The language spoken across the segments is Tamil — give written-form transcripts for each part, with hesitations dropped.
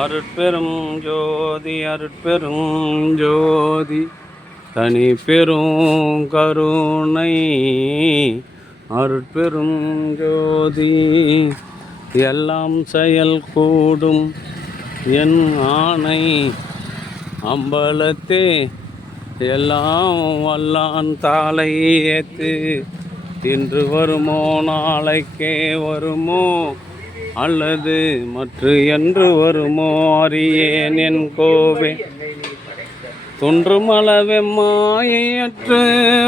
அருட்பெரும் ஜோதி அருட்பெரும் ஜோதி தனி பெரும் கருணை அருட்பெரும் ஜோதி எல்லாம் செயல் கூடும் என் ஆணை அம்பலத்தே எல்லாம் வல்லான் தாளை ஏத்து இன்று வருமோ நாளைக்கே வருமோ அல்லது மற்ற என்று வருமோ அறியேன் என் கோவே தொன்றுமளவெம்மாயற்று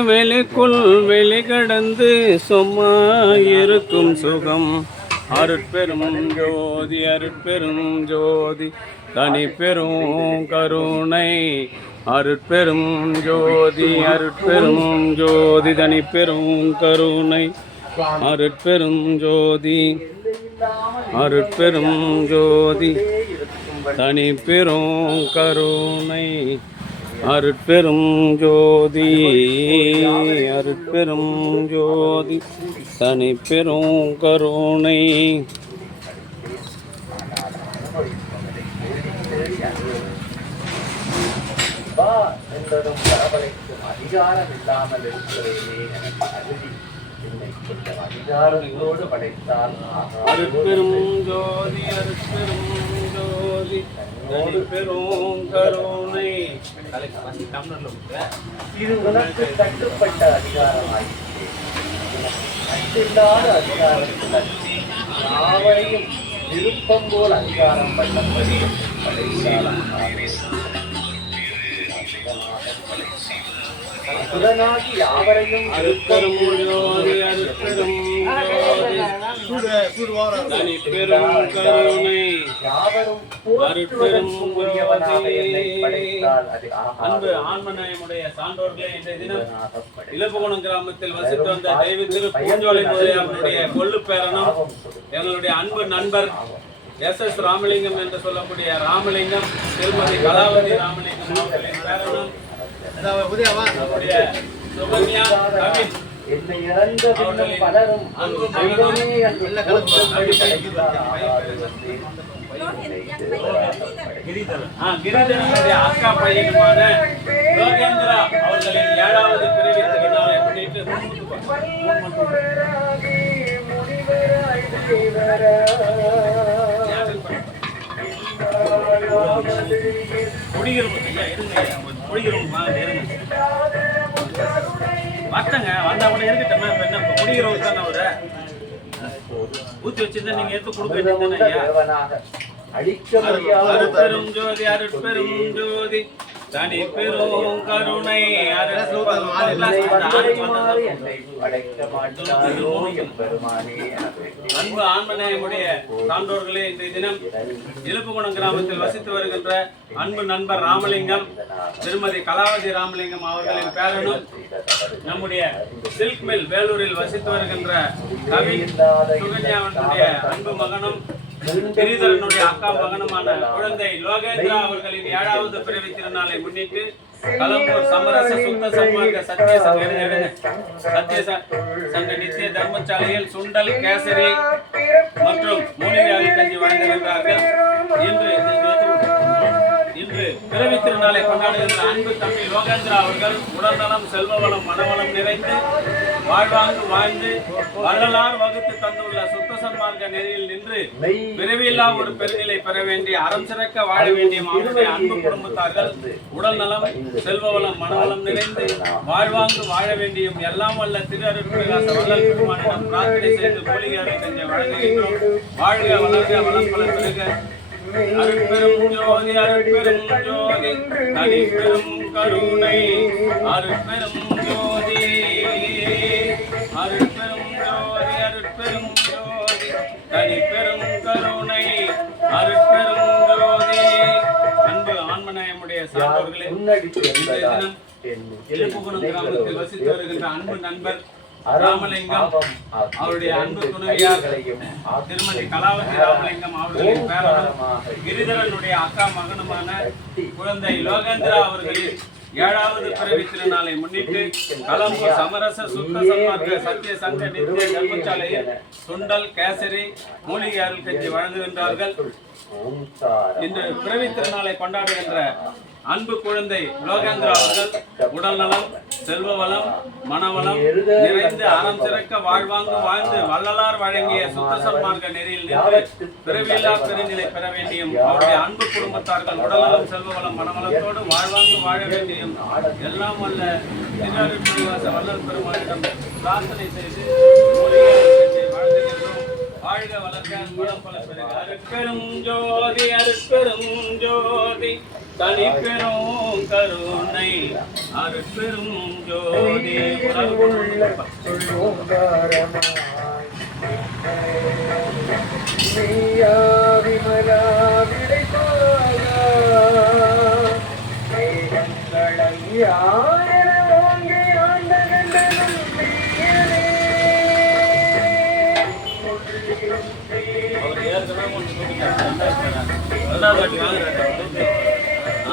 வெளிக்குள் வெளிகடந்து சும்மா இருக்கும் சுகம் அருட்பெரும் ஜோதி அருட்பெரும் ஜோதி தனி பெரும் கருணை அருட்பெரும் ஜோதி அருட்பெரும் ஜோதி தனி பெரும் கருணை அருட்பெரும் ஜோதி அருட்பெரும் ஜோதி தனி பெரும் கருணை அருட்பெரும் ஜோதி அருட்பெரும் ஜோதி தனி பெரும் கருணை அதிகாரம் இல்லாமல் இருக்கிறதே எனக்கு அருதி என்னை கொஞ்சம் அதிகாரங்களோடு படைத்தால் அருட்பெரும் ஜோதி அருட்பெரும் ஜோதி தனி பெரும் கருணை இது உனக்கு கட்டுப்பட்ட அதிகாரமாயிற்று கட்டில்லாத அதிகாரத்துடன் யாவரையும் விருப்பம் போல் அதிகாரம் பண்ணபடி படைத்தால் புலனாகி யாவரையும் அருட்பெரும் ஜோதி அருட்பெரும் ஜோதி தனி பெரும் கருணை அருட்பெரும் அன்பு ஆன்மநேயமுடைய சான்றோர்களே, இன்றைய தினம் இலப்புகுணம் கிராமத்தில் வசித்து வந்த தெய்வ திரு பூஞ்சோலை முதலியாருடைய கொள்ளு பேரனும் எங்களுடைய அன்பு நண்பர் எஸ் ராமலிங்கம் என்று சொல்லக்கூடிய ராமலிங்கம் திருமதி கலாவதி ராமலிங்கம் அவர்களின் பேரனும் சுகன்யா கவின் என்னை இறந்த பின்னும் பலரும் கிரிதரனுடைய அக்கா பையனுமான லோகேந்திரா அவர்களின் 7வது பிறவி திருநாளை முன்னிட்டு வந்தங்க வந்தா கூட இருக்கட்டும். என்ன குடிக்கிறவங்க தானே அவரு ஊத்தி வச்சிருந்தா நீங்க எடுத்து கொடுக்க வேண்டியதுதானே. அருட்பெரும் ஜோதி அருட்பெரும் ஜோதி தனி பெரும் கருணை அன்பு ஆன்மநேயமுடைய சான்றோர்களே, இன்றைய தினம் இலப்புகுணம் கிராமத்தில் வசித்து வருகின்ற அன்பு நண்பர் ராமலிங்கம் திருமதி கலாவதி ராமலிங்கம் அவர்களின் பேரனும் நம்முடைய சில்க் மில் வேலூரில் வசித்து வருகின்ற கவின் சுகன்யாவனுடைய அன்பு மகனும் கிரிதரனுடைய அக்கா மகனுமான குழந்தை லோகேந்திரா அவர்களின் 7வது பிறவி திருநாளை முன்னிட்டு கலம்பூர் சமரச சுத்த சன்மார்க்க சத்திய சங்க நித்திய தர்மசாலையில் சுண்டல் கேசரி மற்றும் மூலிகை கஞ்சி வழங்குகின்றார்கள். இன்று பிறவி திருநாளை கொண்டாடுகின்ற அன்பு தம்பி லோகேந்திரா அவர்கள் உடல்நலம் செல்வவளம் மனவளம் நிறைந்து வாழ்வாங்கு வாழ்ந்து வள்ளலார் வகுத்து தந்துள்ள சுத்த சன்மார்க்க நெறியில் நின்று பிறவியில்லா ஒரு பெருநிலை பெற வேண்டிய அறம் சிறக்க வாழ வேண்டிய அவருடைய அன்பு குடும்பத்தார்கள் உடல் நலம் செல்வவளம் மனவளம் நிறைந்து வாழ்வாங்கு வாழ வேண்டியும் எல்லாம் வல்ல திரு அருட்பிரகாச வள்ளல் பெருமானிடம் பிரார்த்தனை செய்து மூலிகை கஞ்சி வழங்குகின்றோம். வாழ்க வளர்க வளம் பல பெருக. அருட்பெரும் ஜோதி அருட்பெரும் ஜோதி தனி பெரும் கருணை அருட்பெரும் ஜோதி அருட்பெரும் ஜோதி அருட்பெரும் ஜோதி தனி பெரும் கருணை அருட்பெரும் ஜோதி. அன்பு ஆன்மநேயமுடைய சான்றோர்களே, இலப்புகுணம் கிராமத்தில் வசித்து வருகின்ற அன்பு நண்பர் ராமலிங்கம் அவருடைய அன்பு துணைவியார் திருமதி கலாவதி ராமலிங்கம் அவர்களின் பேரனும் கிரிதரனுடைய அக்கா மகனுமான குழந்தை லோகேந்திரா அவர்களின் ஏழாவது பிறவி திருநாளை முன்னிட்டு கலம்பூர் சமரச சுத்த சன்மார்க்க சத்திய சங்க நித்திய தர்மசாலையில் சுண்டல் கேசரி மூலிகை அருள் கஞ்சி வழங்குகின்றார்கள். இன்று பிறவி திருநாளை கொண்டாடுகின்ற அன்பு குழந்தை லோகேந்திரா அவர்கள் உடல்நலம் செல்வ வளம் மனவளம் நிறைந்து அறம் சிறக்க வாழ்வாங்கு வாழ்ந்து வள்ளலார் வழங்கிய சுத்த சன்மார்க்க நெறியில் நின்று பிறவியில்லா பெருநிலை பெற வேண்டியும் அவருடைய அன்பு குடும்பத்தார்கள் உடல்நலம் செல்வ வளம் மனவளத்தோடு வாழ்வாங்கு வாழ வேண்டியும் எல்லாம் வல்ல திருவாரூர் வள்ளல் பெருமானிடம் பிரார்த்தனை செய்து வாழ்ந்துகின்றோம். வாழ்க வளர்க வளம் பல பெருக. அருட்பெரும் ஜோதி அருட்பெரும் ஜோதி தனிப்பெரும் கருணை அருட்பெரும் ஜோதி.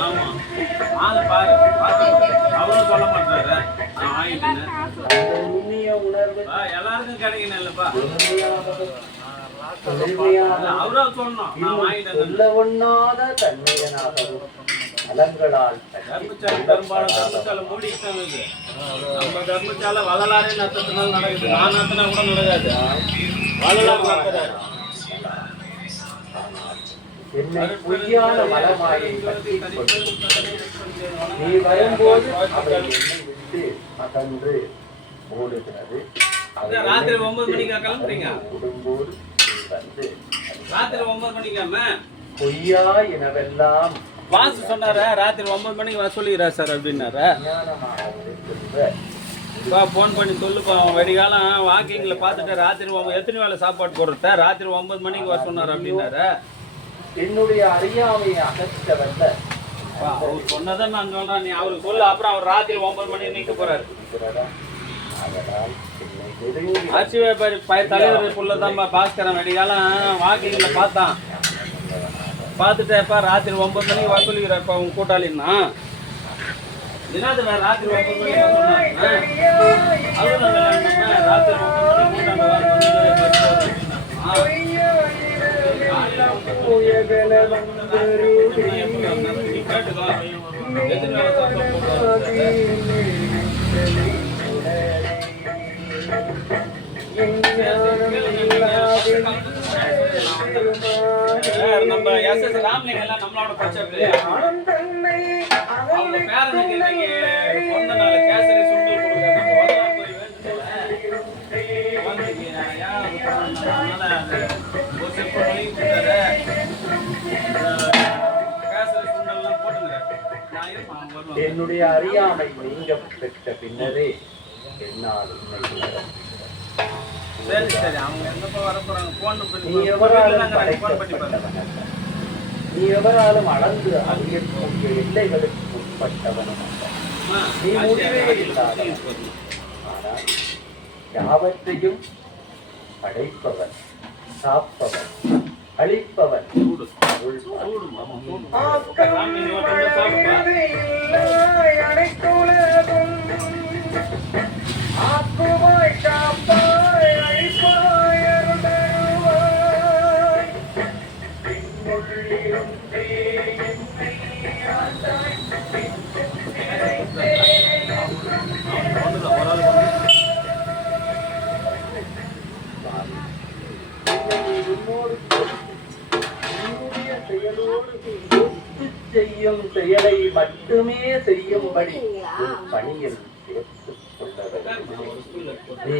ஆமா அதை பாரு அவரும் சொல்ல மாட்டாரு நான் வாங்கிட்டேன்னு எல்லாருக்கும் கிடைக்கணும் இல்லப்பா அவரா சொல்லணும் நான் வாங்கிட்டேன். பெரும்பாலும் தர்மசாலை மூடிட்டாங்க. நம்ம தர்மசாலை வள்ளலாரே நத்தத்தினால நடக்குது. நான் நத்தினா கூட நடக்காது. வள்ளலார் நடக்கிறாரு. என்னை பொய்யான மலமாயை பற்றி நீ வரும்போது அவரை என்னை விட்டு அகன்று ஓடுகிறது. ராத்திரி 9 மணிக்கா கிளம்புறீங்க? விடும்போது வந்து ராத்திரி 9 மணிக்காம பொய்யா எனவெல்லாம் வாசு சொன்னாரா ராத்திரி 9 மணிக்கு வர சொல்லிடுறா சார் அப்படின்னாரா? ஃபோன் பண்ணி சொல்லுப்பா. வெடிகாலம் வாக்கிங்ல பார்த்துட்டு ராத்திரி எத்தனை வேலை சாப்பாடு போடுறத ராத்திரி 9 மணிக்கு வர சொன்னார் அப்படின்னாரா? என்னுடைய அறியாமையை அகற்ற வந்த அவர் சொன்னதான் நான் சொல்றேன். நீ அவருக்கு சொல்லு. அப்புறம் அவர் ராத்திரி 9 மணி நிற்க போறாரு. ஆட்சி வியாபாரி தலைவர் புள்ளதான்பா பாஸ்கரன் வெடிகாலம் வாக்கிங்ல பார்த்தான். பார்த்துட்டேப்பா ராத்திரி 9 மணிக்கு வர சொல்லிக்கிறாருப்பா உங்க கூட்டாளின்னா. தினத்துல ராத்திரி 9 மணிக்கு ராத்திரி 9 மணிக்கு நம்ம எஸ்.எஸ். ராமலிங்கம் எல்லாம் நம்மளோட பச்சை அவங்க பேரனுக்கு இன்னைக்கு பிறந்த நாள் கேசரி சுண்டல் கொடுக்குறாங்க. என்னுடைய அறியாமை நீங்க பெற்ற பின்னரே என்னால் சரி சரி அவங்க எங்கப்பா வர போறாங்க? நீ எவராலும் அளந்து அறியக்கூடிய எல்லைகளுக்கு உட்பட்டவனும் நீ முடிவே இல்லாதவன். ஆனால் யாவற்றையும் படைப்பவன், காப்பவன், அழிப்பவன், செய்யும் செயலை மட்டுமே செய்யும்படி பணியில் சேர்த்துக் கொள்ள நீ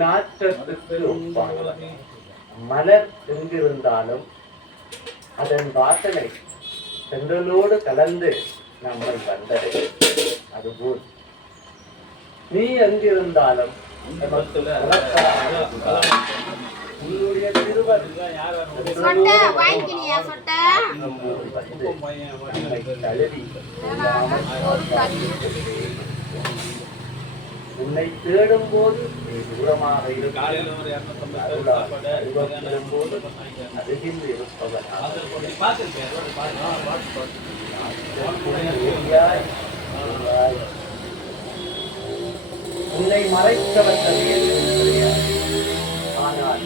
நாற்றத்துக்கு ஒப்பானவன். மலர் எங்கிருந்தாலும் அதன் வாசனை சென்றலோடு கலந்து நம்மை வந்தடையும். அதுபோல் நீ எங்கிருந்தாலும் உன்னுடைய திருவர் உன்னை தேடும் போது நீ தூரமாக போது அருகில் இருப்பவன் உன்னை மறைக்க வந்தது எதுவும் கிடையாது. ஆனால்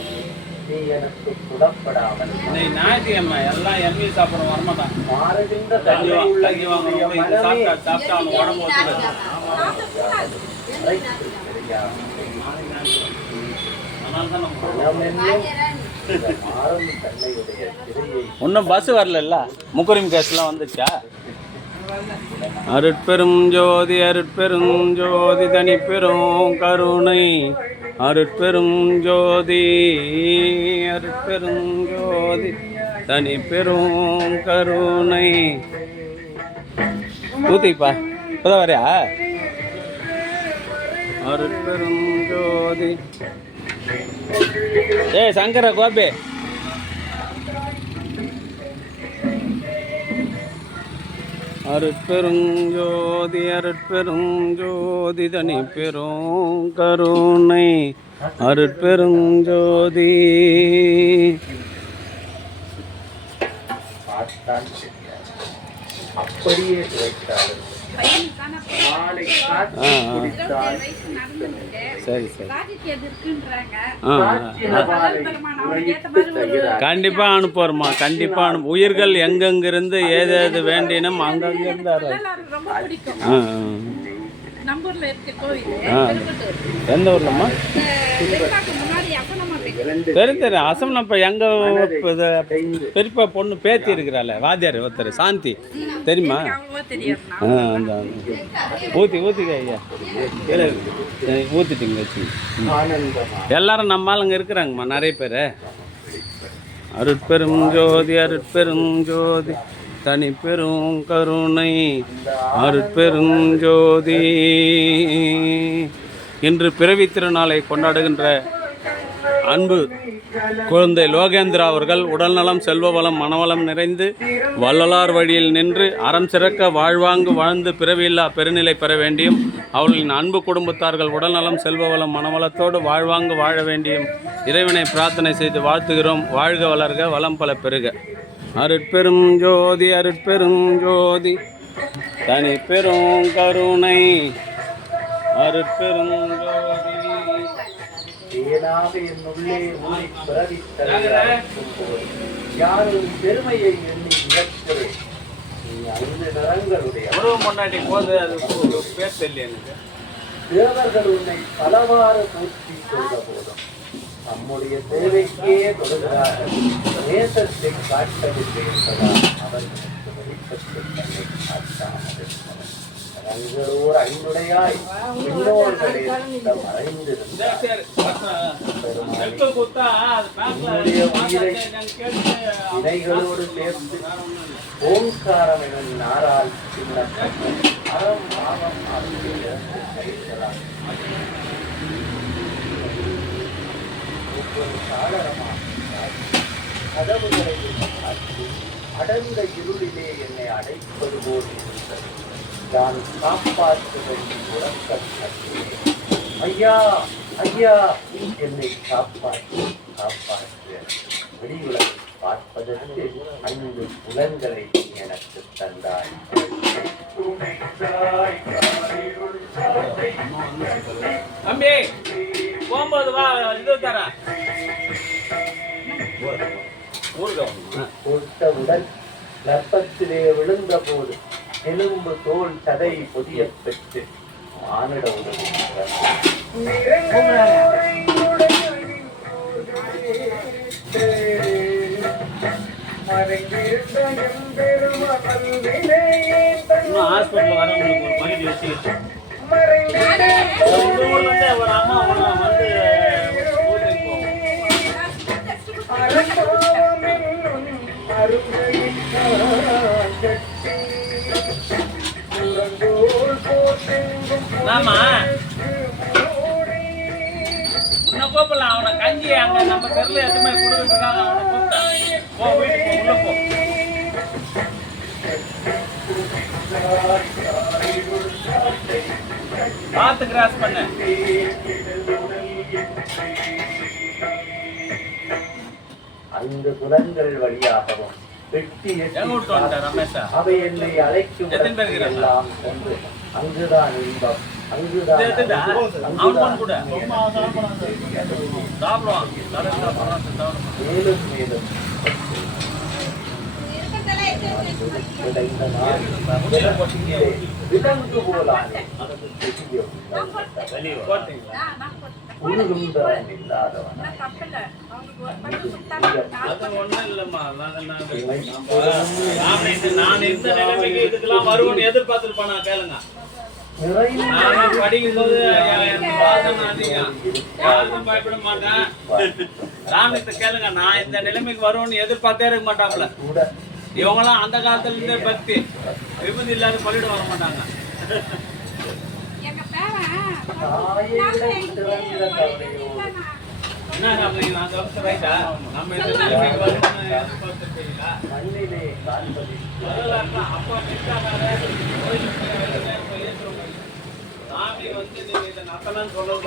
நீ எனக்கு புலப்படாமல் இன்னைக்கு ஞாயிற்றுக்கிழமை எல்லாம் எண்ணெய் சாப்பிட வரமாட்டாங்க. மாறுகின்ற தண்ணி தன்மை உள்ள தண்ணி வாங்கணும். என்னுடைய இது மனமே சாப்பிட்டா அவனுக்கு உடம்பு ஒத்துக்காது. மறைப்பது கிடையாது. அதனால தான் நம்ம மனமென்னும் இந்த மாறும் தன்மையுடைய திரையை இன்னும் பஸ் வரல. முக்குரிம் கேஸ்லாம் வந்துச்சா? அருட்பெரும் ஜோதி அருட்பெரும் ஜோதி தனிப்பெரும் கருணை அருட்பெரும் ஜோதி அருட்பெரும் ஜோதி தனிப்பெரும் கருணை. ஊத்திப்பா இப்போதான் வரையா? அருட்பெரும் ஜோதி. ஏய் சங்கர கோபி, அருட்பெருஞ்சோதி அருட்பெருஞ்சோதி தனி பெரும் கருணை அருட்பெருஞ்சோதி. பார்த்தான் தெரியாது. அப்படியே துவைத்தாலும் நாளை காட்சி குடித்தால் சரி சரி தயிராக கண்டிப்பாக அனுப்புவோம்மா, கண்டிப்பாக அனுப்பு. உயிர்கள் எங்கெங்கிருந்து ஏதேது வேண்டினும் அங்கங்கிருந்து எந்த ஊர்லம்மா? தெரியும் தெரியும். அசம் இப்போ எங்கள் பெரியப்பா பொண்ணு பேத்தி இருக்கிறாள், வாத்தியார் ஒருத்தர் சாந்தி, தெரியுமா? அந்த ஊற்றிக்க ஐயா, ஊற்றிட்டிங்க வச்சு. எல்லாரும் நம்ம ஆளுங்க இருக்கிறாங்கம்மா நிறைய பேர். அருட்பெரும் ஜோதி அருட்பெரும் ஜோதி தனி பெரும் கருணை அருட்பெரும் ஜோதி. இன்று பிறவி திருநாளை கொண்டாடுகின்ற அன்பு குழந்தை லோகேந்திரா அவர்கள் உடல்நலம் செல்வ வளம் மனவளம் நிறைந்து வள்ளலார் வழியில் நின்று அறம் சிறக்க வாழ்வாங்கு வாழ்ந்து பிறவியில்லா பெருநிலை பெற வேண்டியும் அவர்களின் அன்பு குடும்பத்தார்கள் உடல்நலம் செல்வ வளம் மனவளத்தோடு வாழ்வாங்கு வாழ வேண்டியும் இறைவனை பிரார்த்தனை செய்து வாழ்த்துகிறோம். வாழ்க வளர்க வளம் பல பெருக. அருட்பெரும் ஜோதி அருட்பெரும் ஜோதி தனி பெரும் கருணை அருட்பெரும் ஜோதி. ஏனாக என்னுள்ளே ஊறி பிறவித்தலையாரும் யாரும் பெருமையை எண்ணி இழக்கிறேன். நீ 5 நிறங்களுடைய முன்னாடி போது அது பேர் தெரியல எனக்கு. தேவர்கள் உன்னை பலவாறு போற்றி கொண்ட போதும் நம்முடைய தேவைக்கே தொழுகிறார்கள். நேசத்தை காட்டவில்லை என்பதால் அவர்களுக்கு வெளிப்பட்டு தன்னை காட்டாமல் ரங்களோர் ஐந்துடையாய் இன்னோர்களே மறைந்திருந்த உயிரை இணைகளோடு சேர்த்து ஓங்காரம் எனும் நாரால் அறம் பாவம் ஆகிய கைகளால் ஒவ்வொரு சாளரமாக கதவுகளை அடர்ந்த இருளிலே என்னை அடைப்பது போல் இருந்தது. நான் காப்பாற்ற வேண்டி உறக்க ஐயா ஐயா என்னை காப்பாற்று வெளியுலகை பார்ப்பதற்கு 5 புலன்களை எனக்கு தந்தாய். தம்பி போகும்போது வா, இது தர கொடுத்தவுடன் கர்ப்பத்திலே விழுந்த போது எலும்பு தோல் சதை பொதிய பெற்று மானிட உதவி ஹாஸ்பிட்டல் வர உங்களுக்கு ஒரு பகுதி வச்சு ஒரு அம்மா வந்து ஆமா உன்னை கூப்பிடலாம். அவனை கஞ்சி அங்க நம்ம தெருல எதுவுமே கொடுக்கறதுக்காக அவனை கூப்பிட்டேன். போ வீட்டுக்கு உள்ள போ. பார்த்து கிராஸ் பண்ண. அந்த புலன்கள் வழியாகவும் வெட்டி ரமேஷா அவை என்னை அழைக்கும் எல்லாம் சென்று அங்குதான் இன்பம், அங்குதான் மேலும் மேலும் விலங்கு போலானே உருகுந்தவன் இல்லாதவன் நான் இந்த நிலைமைக்கு இதுக்கெல்லாம் வருவோம்னு எதிர்பார்த்துருப்பானா கேளுங்க. படிக்கும்போது பயப்பட மாட்டேன். ராமத்தை கேளுங்க, நான் இந்த நிலைமைக்கு வருவோம்னு எதிர்பார்த்தே இருக்க மாட்டாங்கள. இவங்கெல்லாம் அந்த காலத்துல இருந்தே பக்தி, விபத்து இல்லாத பள்ளியிடம் வர மாட்டாங்க. என்ன சாப்பிடுறீங்க? நான் கவனிச்ச ரைட்டா? நம்ம இந்த நிலைமைக்கு வருவோம்னு எதிர்பார்த்துருக்கீங்களா? அப்பா சாமி வந்து நீங்க இதை நத்தலன்னு சொல்றது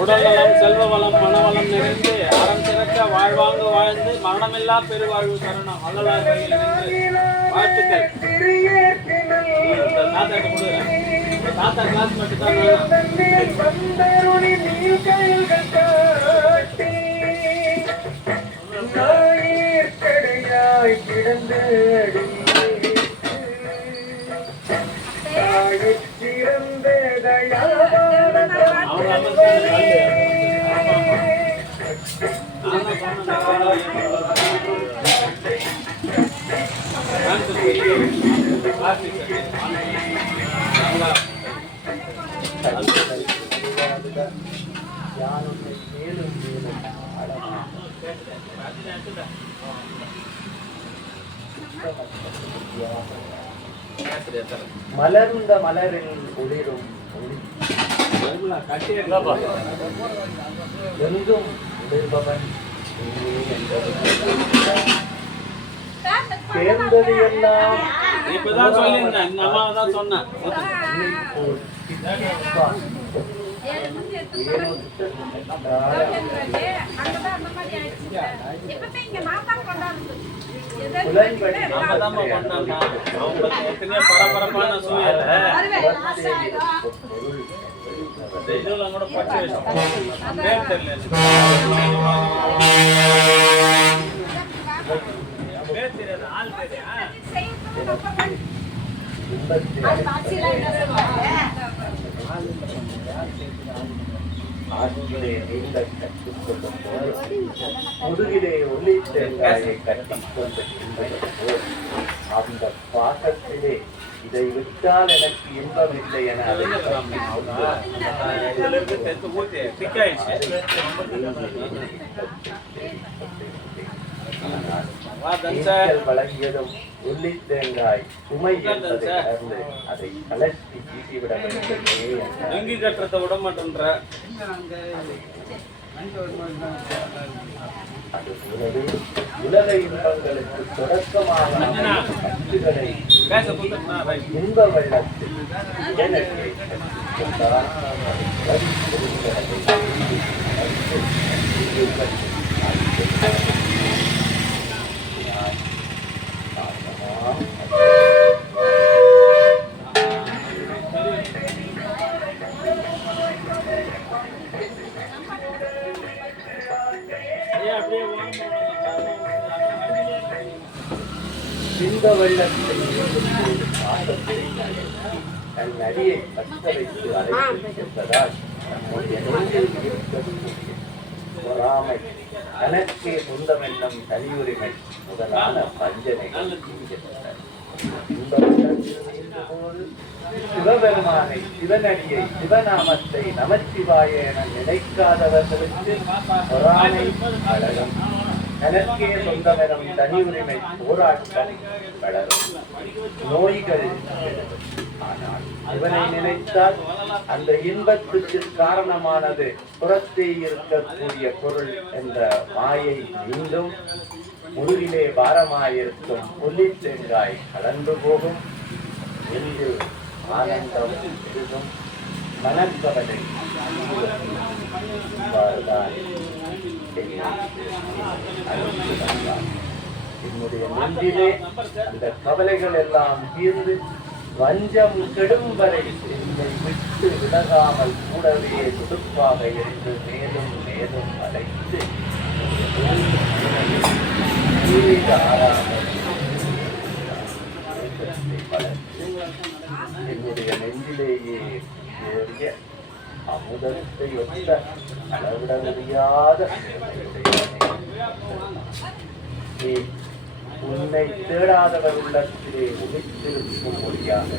உடல்நலம், செல்வ வளம், மனவளம் நிறைந்து அறம் சிறக்க வாழ்வாங்க வாழ்ந்து மரணமில்லா பெருவாழ்வு தருணம் வள்ளலார் வாழ்த்துக்கள். தாத்தா கிளாஸ் மட்டும் மலர்ந்த மலரில் ஒளிரும் எங்கும் ஒளிர்பவன் சேர்ந்தது எல்லாம் இப்பதான் சொல்லியிருந்தேன். இந்த அம்மாவை தான் சொன்னேன். பரபரப்பான சூழ்நிலை இதெல்லாம் கூட பச்சை பேர் தெரியல. பேர் தெரியாது, ஆள் தெரியா? முதுகிலே ஒளி தேங்காயை கட்டிக்கொண்டு அந்த பாசத்திலே இதை விட்டால் எனக்கு இன்பம் இல்லை என வழங்கியதும் உள்ளி தேங்காய் சுமை என்பதை உணர்ந்து அதை கலட்டி வீசிவிட வேண்டுமே கட்டுறதை விட மாட்டேன்ற. அதுபோலவே உலக இன்பங்களுக்கு தொடக்கமாக கட்டுகளை இன்ப வெள்ளத்தில் இன்ப வெள்ளத்தை தன் அடியை பற்ற வைத்து அழைத்திருப்பதால் நம்முடைய நெஞ்சில் இருக்கக்கூடிய பொறாமை, தனக்கே சொந்தம் என்னும் தனியுரிமை முதலான வஞ்சனைகள் சிவபெருமானை, சிவனடியை, சிவநாமத்தை, நமச்சிவாய என நினைக்காதவர்களுக்கு பொறாமை, அழகம், தனக்கே சொந்தமெனும் தனி உரிமை போராட்டம் வளரும், நோய்கள். ஆனால் இவனை நினைத்தால் அந்த இன்பத்துக்கு காரணமானது புறத்தே இருக்கக்கூடிய பொருள் என்ற மாயை மீண்டும் முருகிலே பாரமாயிருக்கும் புள்ளி தேங்காய் கலந்து போகும் என்று ஆனந்தம் இருக்கும். மனக்கவலை இவ்வாறுதான் என்னுடைய நெஞ்சிலே அந்த கவலைகள் எல்லாம் தீர்ந்து வஞ்சம் கெடும் வரை என்னை விட்டு விலகாமல் கூடவே துடுப்பாக இருந்து மேலும் மேலும் அழைத்து என்னுடைய நெஞ்சிலேயே ஏறிய அமுதத்தை ஒத்த அளவிட முடியாத உன்னை தேடாதவர் உள்ளத்திலே உதித்திருக்கும் மொழியாக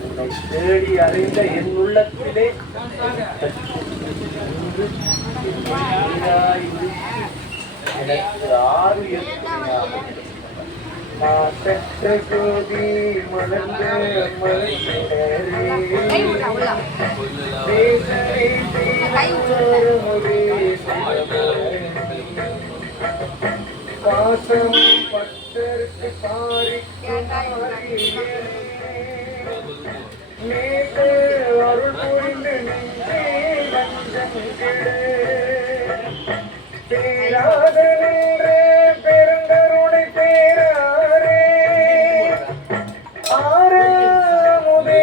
உன்னை தேடி அறிந்த என் உள்ளத்திலே எனக்கு ஆறு ஜோதி மலர்ந்து பாசம் பட்டருக்கு நேற்று அருள் புரிந்து நின்றே வஞ்சம் பேராத நின்றே பெருங்கருணை பேராரே ஆறாமுதே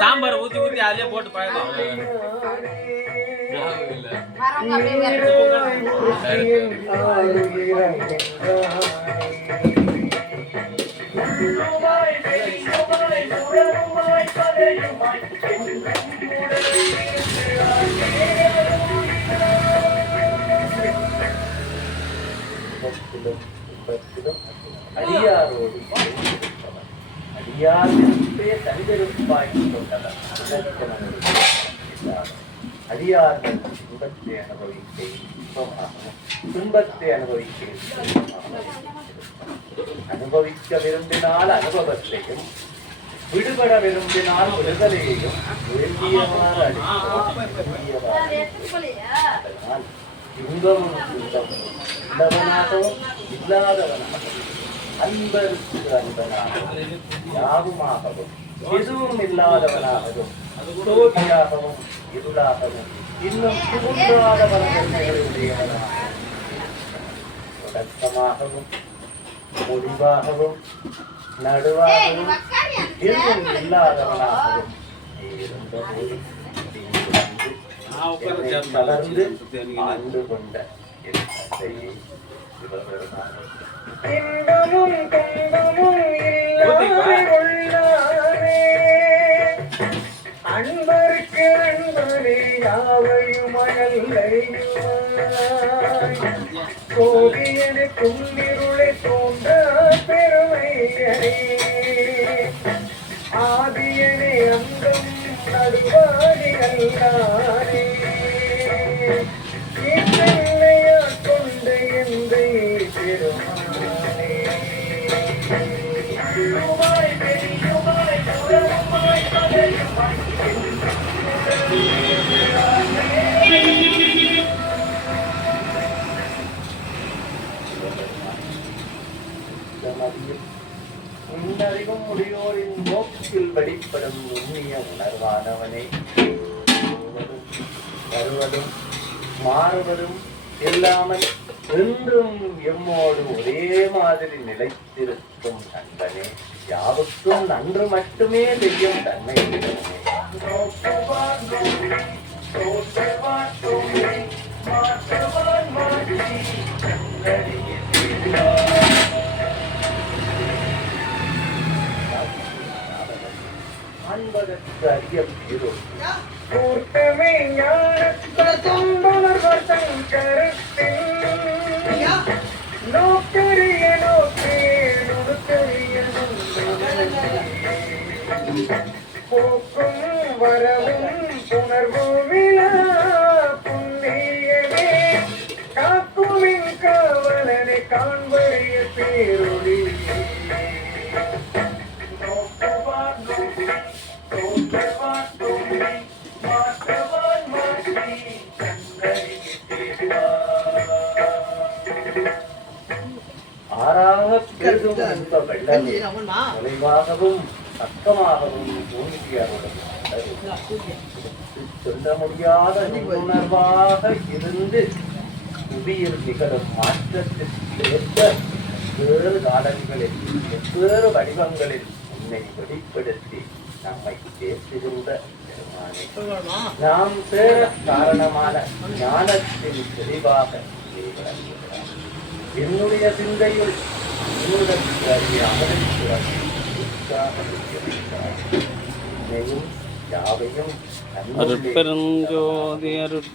சாம்பார் ஊத்தி ஊத்தி அதிலே போட்டு பழக்கம் அடியாரோடு அடியாரிடத்தே தனிபெரும்பாய் கொண்டவர் அடியார்கள் இன்பத்தை அனுபவிக்க இன்பமாகவும் துன்பத்தை அனுபவிக்க அனுபவிக்க விரும்பினால் அனுபவத்தையும் விடுபட விரும்பினால் விடுதலையையும் வேண்டியவாறு அதனால் இன்பமும் துன்பமும் உள்ளவனாகவும் இல்லாதவனாகவும் அன்பருக்கு அன்பனாகவும் யாவுமாகவும் எதுவும் இல்லாதவனாகவும் சோதியாகவும் இருளாகவும் இன்னும் புகுந்தாத வளர்ச்சிகளுடையவனாகவும் தொடக்கமாகவும் முடிவாகவும் நடுவாகவும் எதுவும் இல்லாதவனாகவும் இருந்தபோது தளர்ந்து ஆண்டு கொண்ட என் தந்தையை சிவபெருமான் இன்பமும் துன்பமும் இல்லாதே அன்பருக்கு அன்பரே யாவையும் கோவியனை குந்திருளை தோன்ற பெருமையனே ஆதியனே அங்கம் நடுவாடி அல்லாரே என்னையா கொண்டு எந்தை பெருமானே முன்னறிவும் முடியோரின் நோக்கில் வெளிப்படும் நுண்ணிய உணர்வானவனே வருவதும் மாறுவதும் இல்லாமல் என்றும் எம்மோடு ஒரே மாதிரி நிலைத்திருக்கும் நண்பனே யாவுக்கும் நன்று மட்டுமே செய்யும் தன்மை காண்பதற்கு அறிய பேரும் கூட்டமே ஞானத்தொண்டவர் கருத்தில் நோக்கரிய நோக்கே நுணுக்கரிய போக்கும் வரவும் புணர்வுவிழா புண்ணியமே காக்குமின் காவலனை காண்பறிய பேரொழி ஆறாக பெருகும் இன்ப வெள்ளமே தொலைவாகவும் பக்கமாகவும் தோன்றியவரும் சொல்ல முடியாத உணர்வாக இருந்து புவியில் நிகழும் மாற்றத்திற்கு ஏற்ப வேறு காலங்களில் வெவ்வேறு வடிவங்களில் உன்னை வெளிப்படுத்தி நம்மை பேசுகின்ற பெருமானே, நாம் சேர காரணமான ஞானத்தின் தெளிவாக நீ விளங்குகிறாய். என்னுடைய சிந்தையில் யாவையும் அருட்பெருஞ்சோதி